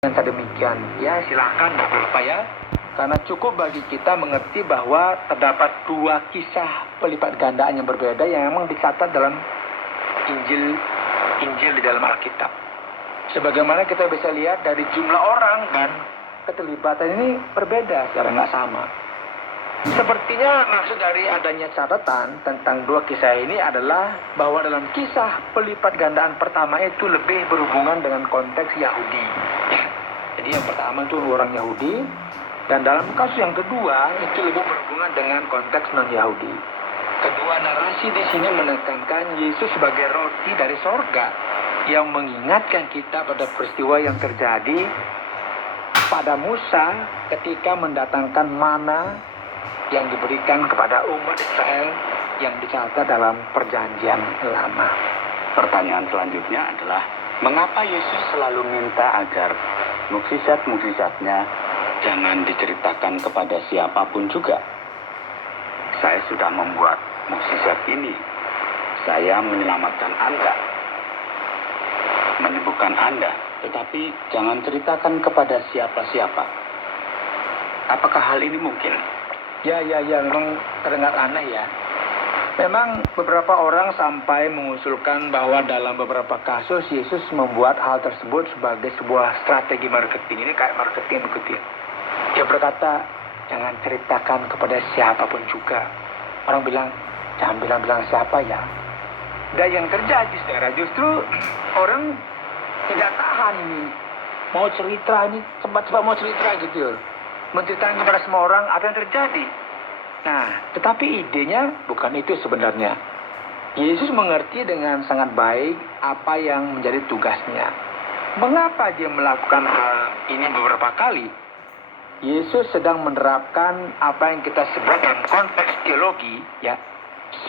Yang sedemikian, ya silakan Bapak ya. Karena cukup bagi kita mengerti bahwa terdapat dua kisah pelipat gandaan yang berbeda yang memang dicatat dalam Injil di dalam Alkitab. Sebagaimana kita bisa lihat dari jumlah orang dan keterlibatan ini berbeda secara nggak sama. Sepertinya maksud dari adanya catatan tentang dua kisah ini adalah bahwa dalam kisah pelipat gandaan pertama itu lebih berhubungan dengan konteks Yahudi. Jadi yang pertama itu orang Yahudi, dan dalam kasus yang kedua itu lebih berhubungan dengan konteks non-Yahudi. Kedua narasi di sini menekankan Yesus sebagai roti dari sorga yang mengingatkan kita pada peristiwa yang terjadi pada Musa ketika mendatangkan mana yang diberikan kepada umat Israel yang dicatat dalam perjanjian lama. Pertanyaan selanjutnya adalah, mengapa Yesus selalu minta agar mukjizat-mukjizatnya jangan diceritakan kepada siapapun juga? Saya sudah membuat mukjizat ini. Saya menyelamatkan Anda, menyembuhkan Anda, tetapi jangan ceritakan kepada siapa-siapa. Apakah hal ini mungkin? Ya, memang terdengar aneh ya. Memang beberapa orang sampai mengusulkan bahwa dalam beberapa kasus Yesus membuat hal tersebut sebagai sebuah strategi marketing. Ini kayak marketing begitu ya. Dia berkata, jangan ceritakan kepada siapapun juga. Orang bilang, jangan bilang-bilang siapa ya. Dan yang terjadi saudara, justru orang tidak tahan ini. Mau cerita ini, cepat-cepat mau cerita gitu. Menceritakan kepada semua orang apa yang terjadi. Nah, tetapi idenya bukan itu sebenarnya. Yesus mengerti dengan sangat baik apa yang menjadi tugasnya. Mengapa dia melakukan hal ini beberapa kali? Yesus sedang menerapkan apa yang kita sebut dalam konteks teologi, ya,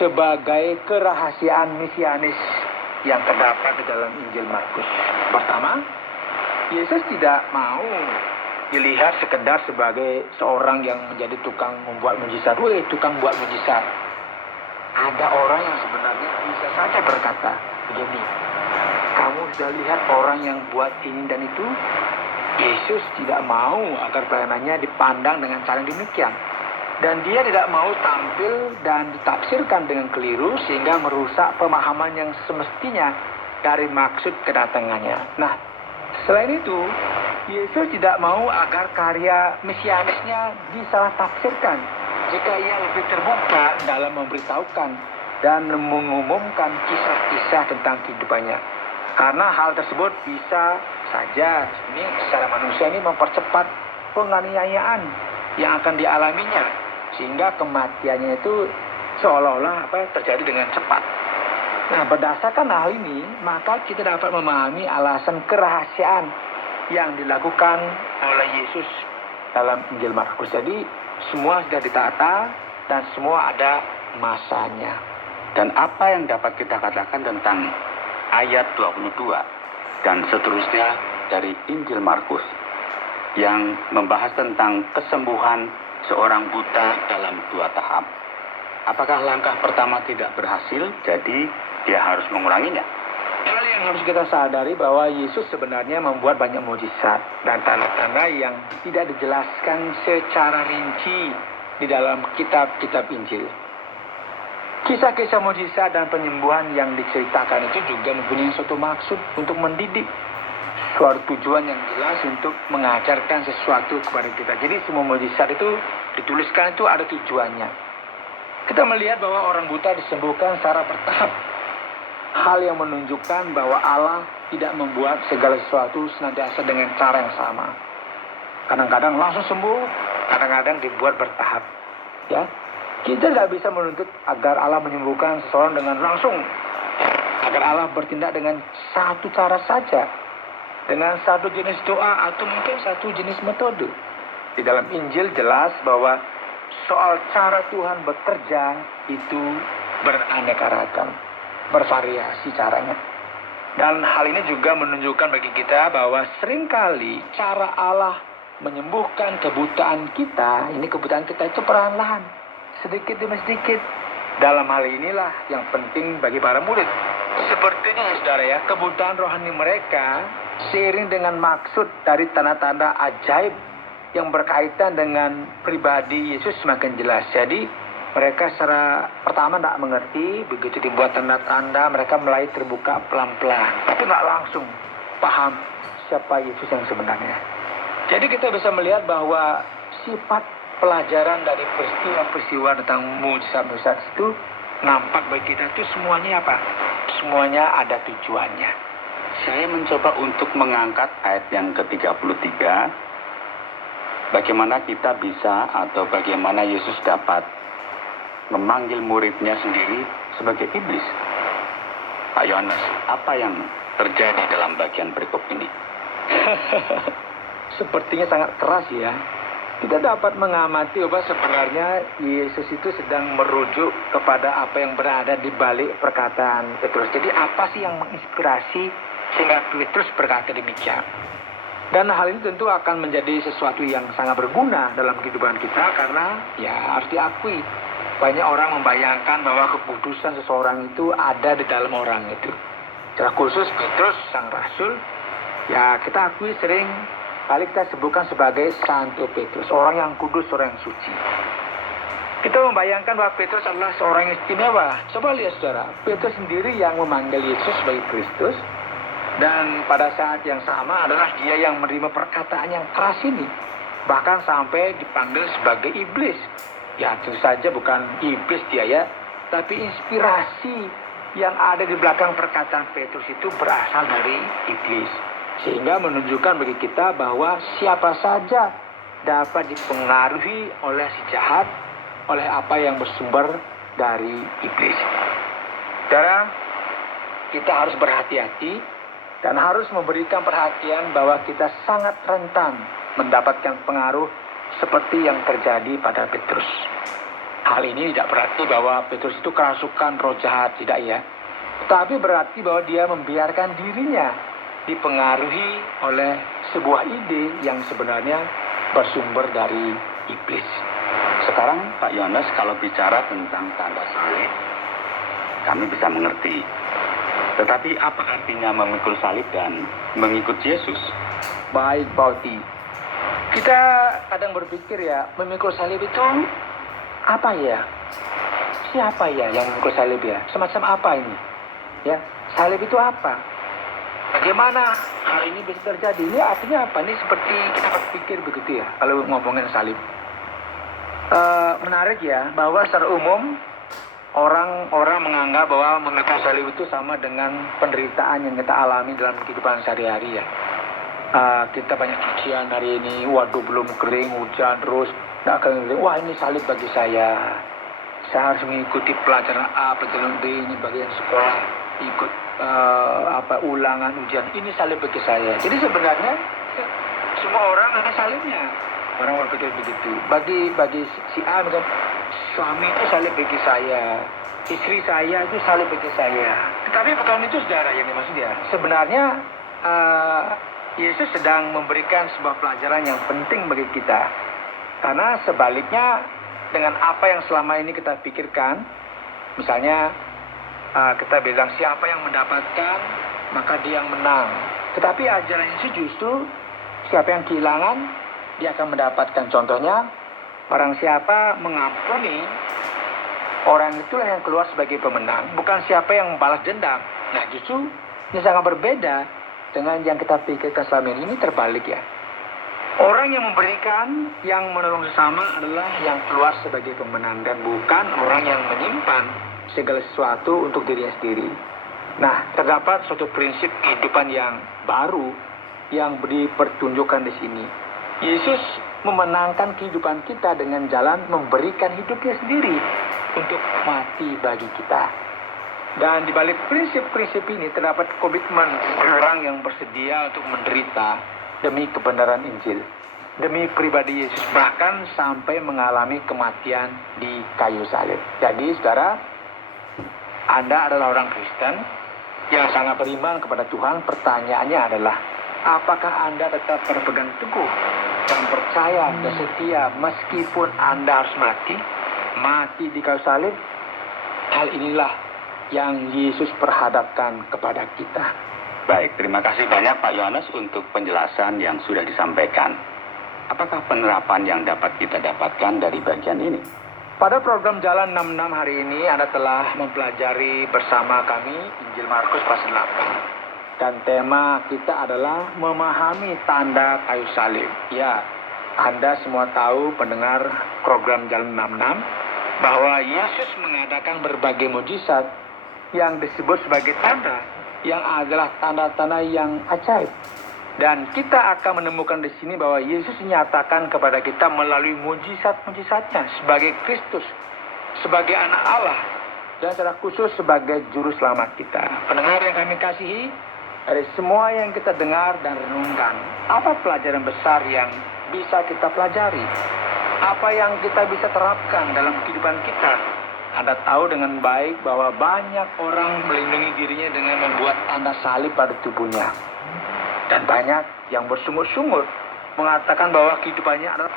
sebagai kerahasiaan mesianis yang terdapat di dalam Injil Markus. Pertama, Yesus tidak mau dilihat sekedar sebagai seorang yang menjadi tukang membuat mujizat. Tukang buat mujizat. Ada orang yang sebenarnya bisa saja berkata begini, kamu sudah lihat orang yang buat ini dan itu? Yesus tidak mau agar pelayanannya dipandang dengan cara yang demikian. Dan dia tidak mau tampil dan ditafsirkan dengan keliru sehingga merusak pemahaman yang semestinya dari maksud kedatangannya. Nah, selain itu, Yesus tidak mau agar karya mesianisnya disalah tafsirkan jika ia lebih terbuka dalam memberitahukan dan mengumumkan kisah-kisah tentang kehidupannya. Karena hal tersebut bisa saja ini secara manusia ini mempercepat penganiayaan yang akan dialaminya sehingga kematiannya itu seolah-olah terjadi dengan cepat. Nah, berdasarkan hal ini, maka kita dapat memahami alasan kerahasiaan yang dilakukan oleh Yesus dalam Injil Markus. Jadi semua sudah ditata dan semua ada masanya. Dan apa yang dapat kita katakan tentang ayat 22 dan seterusnya dari Injil Markus yang membahas tentang kesembuhan seorang buta dalam 2 tahap? Apakah langkah pertama tidak berhasil, jadi dia harus mengulanginya? Hal yang harus kita sadari bahwa Yesus sebenarnya membuat banyak mukjizat dan tanda-tanda yang tidak dijelaskan secara rinci di dalam kitab-kitab Injil. Kisah-kisah mukjizat dan penyembuhan yang diceritakan itu juga mempunyai suatu maksud untuk mendidik, suatu tujuan yang jelas untuk mengajarkan sesuatu kepada kita. Jadi semua mukjizat itu dituliskan itu ada tujuannya. Kita melihat bahwa orang buta disembuhkan secara bertahap. Hal yang menunjukkan bahwa Allah tidak membuat segala sesuatu senantiasa dengan cara yang sama. Kadang-kadang langsung sembuh, kadang-kadang dibuat bertahap. Ya, kita tidak bisa menuntut agar Allah menyembuhkan seseorang dengan langsung. Agar Allah bertindak dengan satu cara saja, dengan satu jenis doa atau mungkin satu jenis metode. Di dalam Injil jelas bahwa soal cara Tuhan bekerja itu beraneka ragam, bervariasi caranya. Dan hal ini juga menunjukkan bagi kita bahwa seringkali cara Allah menyembuhkan kebutaan kita, ini kebutaan kita itu perlahan-lahan, sedikit demi sedikit. Dalam hal inilah yang penting bagi para murid. Sepertinya saudara ya, kebutaan rohani mereka seiring dengan maksud dari tanda-tanda ajaib yang berkaitan dengan pribadi Yesus semakin jelas. Jadi mereka secara pertama tidak mengerti, begitu dibuat tanda-tanda mereka mulai terbuka pelan-pelan, tapi nggak langsung paham siapa Yesus yang sebenarnya. Jadi kita bisa melihat bahwa sifat pelajaran dari peristiwa-peristiwa tentang mujizat-mujizat itu nampak bagi kita itu semuanya apa? Semuanya ada tujuannya. Saya mencoba untuk mengangkat ayat yang ke-33, bagaimana kita bisa atau bagaimana Yesus dapat memanggil muridnya sendiri sebagai iblis. Pak Yohanes, apa yang terjadi dalam bagian berikut ini? Sepertinya sangat keras ya. Kita dapat mengamati bahwa sebenarnya Yesus itu sedang merujuk kepada apa yang berada di balik perkataan Petrus. Jadi apa sih yang menginspirasi sehingga Petrus berkata demikian? Dan hal ini tentu akan menjadi sesuatu yang sangat berguna dalam kehidupan kita karena ya harus diakui banyak orang membayangkan bahwa keputusan seseorang itu ada di dalam orang itu. Secara khusus Petrus sang rasul, ya kita akui sering kali kita sebutkan sebagai Santo Petrus, orang yang kudus, orang yang suci. Kita membayangkan bahwa Petrus adalah seorang yang istimewa. Coba lihat saudara, Petrus sendiri yang memanggil Yesus sebagai Kristus, dan pada saat yang sama adalah dia yang menerima perkataan yang keras ini, bahkan sampai dipanggil sebagai iblis. Ya tentu saja bukan iblis dia ya, tapi inspirasi yang ada di belakang perkataan Petrus itu berasal dari iblis. Sehingga menunjukkan bagi kita bahwa siapa saja dapat dipengaruhi oleh si jahat, oleh apa yang bersumber dari iblis. Saudara, kita harus berhati-hati dan harus memberikan perhatian bahwa kita sangat rentan mendapatkan pengaruh seperti yang terjadi pada Petrus. Hal ini tidak berarti bahwa Petrus itu kerasukan roh jahat, tidak ya. Tetapi berarti bahwa dia membiarkan dirinya dipengaruhi oleh sebuah ide yang sebenarnya bersumber dari iblis. Sekarang Pak Yohanes, kalau bicara tentang tanda salib, kami bisa mengerti. Tetapi apa artinya memikul salib dan mengikut Yesus? Baik, Bauti. Kita kadang berpikir ya, memikul salib itu apa ya? Siapa ya yang memikul salib ya? Semacam apa ini? Ya, salib itu apa? Bagaimana hal ini bisa terjadi? Ini artinya apa? Ini seperti kita berpikir begitu ya, kalau ngomongin salib. Menarik ya, bahwa secara umum orang-orang menganggap bahwa memikul salib itu sama dengan penderitaan yang kita alami dalam kehidupan sehari-hari ya. Kita banyak cucian hari ini, waduh belum kering, hujan terus, tidak kering. Wah ini salib bagi saya harus mengikuti pelajaran A, pelajaran B, ini bagian sekolah, ikut ulangan ujian, ini salib bagi saya. Jadi sebenarnya semua orang ada salibnya. Orang berpikir begitu. Bagi si A misalnya, suami itu salib bagi saya, istri saya itu salib bagi saya. Tetapi bukan itu saudara yang dimaksud ya. Sebenarnya Yesus sedang memberikan sebuah pelajaran yang penting bagi kita. Karena sebaliknya dengan apa yang selama ini kita pikirkan, misalnya kita bilang siapa yang mendapatkan maka dia yang menang. Tetapi ajaran Yesus justru siapa yang kehilangan dia akan mendapatkan. Contohnya, barang siapa mengampuni, orang itulah yang keluar sebagai pemenang, bukan siapa yang membalas dendam. Nah justru ini sangat berbeda dengan yang kita pikirkan selama ini terbalik ya. Orang yang memberikan, yang menolong sesama adalah yang keluar sebagai pemenang dan bukan orang yang menyimpan segala sesuatu untuk dirinya sendiri. Nah, terdapat suatu prinsip kehidupan yang baru yang dipertunjukkan di sini. Yesus memenangkan kehidupan kita dengan jalan memberikan hidupnya sendiri untuk mati bagi kita. Dan di balik prinsip-prinsip ini terdapat komitmen orang yang bersedia untuk menderita demi kebenaran Injil, demi pribadi Yesus, bahkan sampai mengalami kematian di kayu salib. Jadi saudara, Anda adalah orang Kristen yang sangat beriman kepada Tuhan. Pertanyaannya adalah, apakah Anda tetap berpegang teguh dan percaya dan setia meskipun Anda harus mati di kayu salib? Hal inilah yang Yesus perhadapkan kepada kita. Baik, terima kasih banyak Pak Yohanes untuk penjelasan yang sudah disampaikan. Apakah penerapan yang dapat kita dapatkan dari bagian ini? Pada program Jalan 66 hari ini Anda telah mempelajari bersama kami Injil Markus pasal 8. Dan tema kita adalah memahami tanda kayu salib. Ya, Anda semua tahu pendengar program Jalan 66 bahwa Yesus mengadakan berbagai mujizat yang disebut sebagai tanda, yang adalah tanda-tanda yang ajaib. Dan kita akan menemukan di sini bahwa Yesus menyatakan kepada kita melalui mujizat-mujizatnya sebagai Kristus, sebagai anak Allah, dan secara khusus sebagai juru selamat kita. Pendengar yang kami kasihi, dari semua yang kita dengar dan renungkan, apa pelajaran besar yang bisa kita pelajari? Apa yang kita bisa terapkan dalam kehidupan kita? Anda tahu dengan baik bahwa banyak orang melindungi dirinya dengan membuat tanda salib pada tubuhnya. Dan banyak yang bersungut-sungut mengatakan bahwa kehidupannya adalah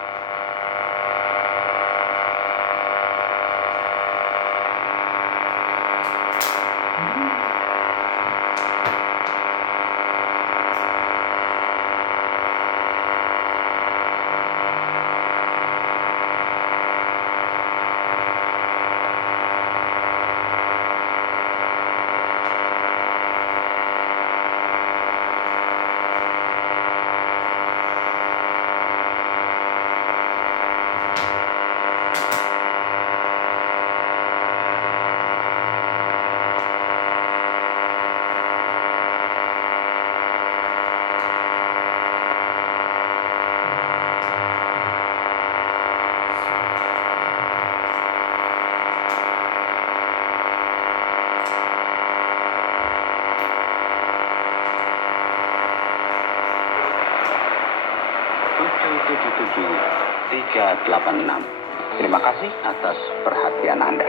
tujuh 386. Terima kasih atas perhatian Anda.